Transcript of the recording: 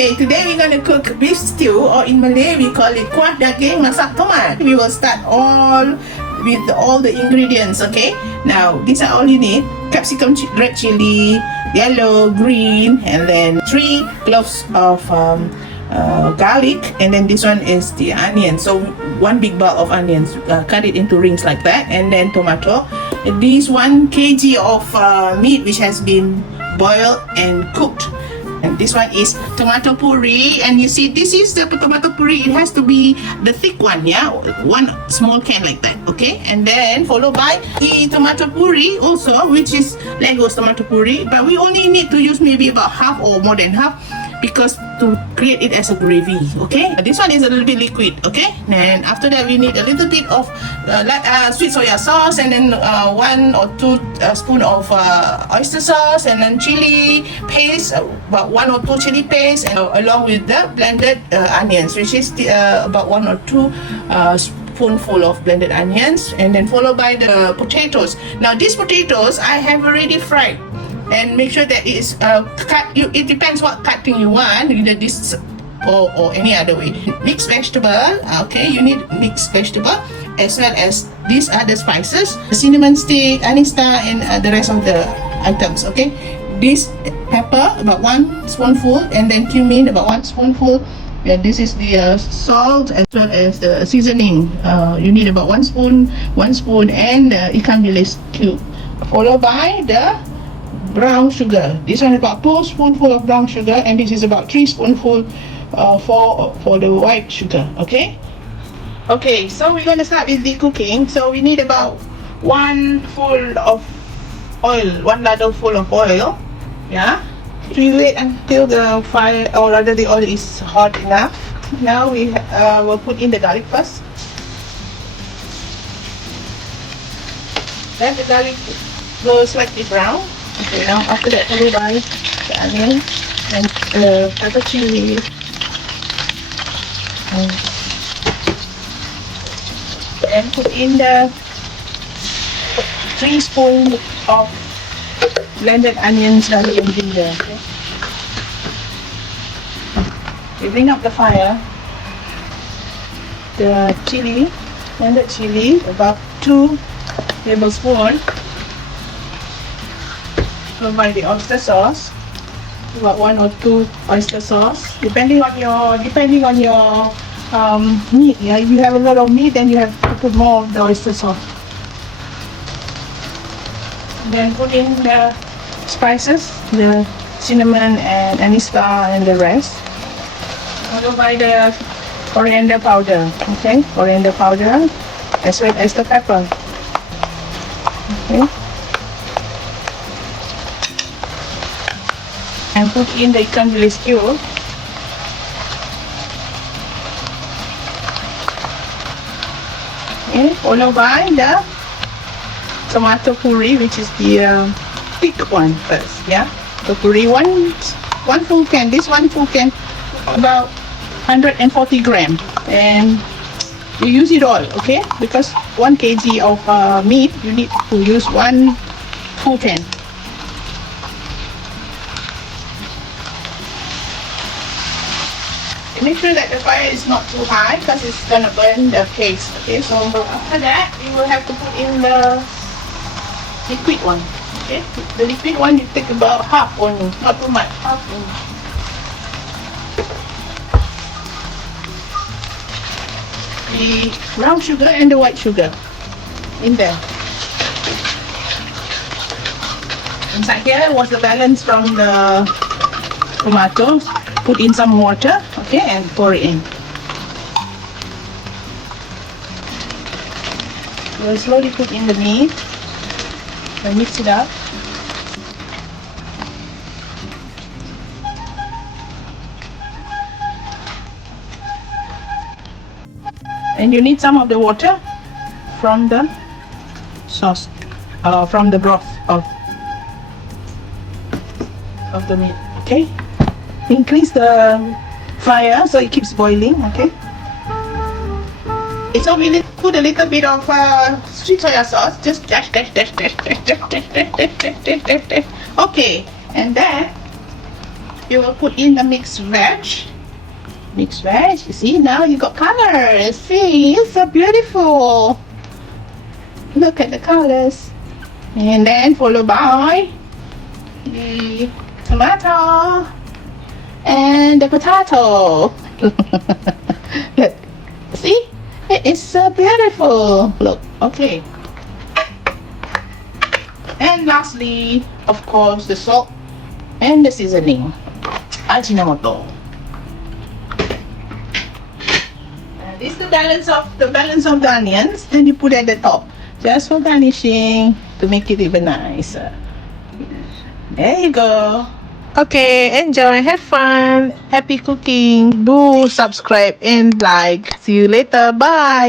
Okay, today we're going to cook beef stew, or in Malay we call it Kuah Daging Masak Tomat. We will start with all the ingredients, okay? Now, these are all you need. Capsicum, red chili, yellow, green, and then 3 cloves of garlic, and then this one is the onion. So 1 big bulb of onions, cut it into rings like that, and then tomato. This 1 kg of meat which has been boiled and cooked. And this one is tomato puree, and you see this is the tomato puree. It has to be the thick one, yeah, 1 small can like that, okay? And then followed by the tomato puree also, which is Legos tomato puree, but we only need to use maybe about half or more than half, because to create it as a gravy, okay? This one is a little bit liquid, okay? And after that we need a little bit of sweet soya sauce, and then 1 or 2 spoon of oyster sauce, and then chili paste, about 1 or 2 chili paste, and along with the blended onions, which is about 1 or 2 spoonful of blended onions, and then followed by the potatoes. Now these potatoes I have already fried, and make sure that it is cut. It depends what cutting you want, either this or any other way. Mixed vegetable, okay, you need mixed vegetable, as well as these other spices, cinnamon stick, anise star, and the rest of the items, okay? This pepper, about 1 spoonful, and then cumin, about 1 spoonful. And this is the salt, as well as the seasoning. You need about 1 spoon, and ikan bilis cube, followed by the brown sugar. This one is about 2 spoonful of brown sugar, and this is about 3 spoonful for the white sugar, okay? Okay, so we're going to start with the cooking. So we need about 1 full of oil, 1 ladle full of oil, yeah? We wait until the fire, or rather the oil is hot enough. Now we will put in the garlic first. Let the garlic go slightly brown. Okay, now after that followed by the onion and pepper chili, and put in the 3 spoons of blended onions, garlic, and ginger. Okay. We bring up the fire. The chili, blended chili, about 2 tablespoons. Followed by the oyster sauce, about 1 or 2 oyster sauce, depending on your meat. Yeah, if you have a lot of meat, then you have to put more of the oyster sauce. And then put in the spices, the cinnamon and anise star and the rest. Followed by the coriander powder, okay, coriander powder, as well as the pepper. Okay. And put in the ikan bilis cube. Okay, followed by the tomato puree, which is the thick one first, yeah? The puree one full can. This 1 full can, about 140 grams, and you use it all, okay? Because 1 kg of meat, you need to use 1 full can. Make sure that the fire is not too high, because it's gonna burn the paste. Okay, so after that you will have to put in the liquid one. Okay, the liquid one you take about half only, not too much, half only. The brown sugar and the white sugar in there. Inside here was the balance from the tomatoes. Put in some water, okay, and pour it in. We'll slowly put in the meat and mix it up. And you need some of the water from the sauce, from the broth of the meat, okay? Increase the fire so it keeps boiling, okay? So we need to put a little bit of sweet soya sauce, just dash. Okay, and then you will put in the mixed veg. Mixed veg. You see, now you got colors. See, it's so beautiful. Look at the colors. And then followed by the tomato and the potato. Look, see, it is so beautiful. Look, okay. And lastly, of course, the salt and the seasoning. Ajinomoto. And this is the balance of the onions. Then you put at the top, just for garnishing to make it even nicer. There you go. Okay, enjoy, have fun, happy cooking. Do subscribe and like. See you later. Bye.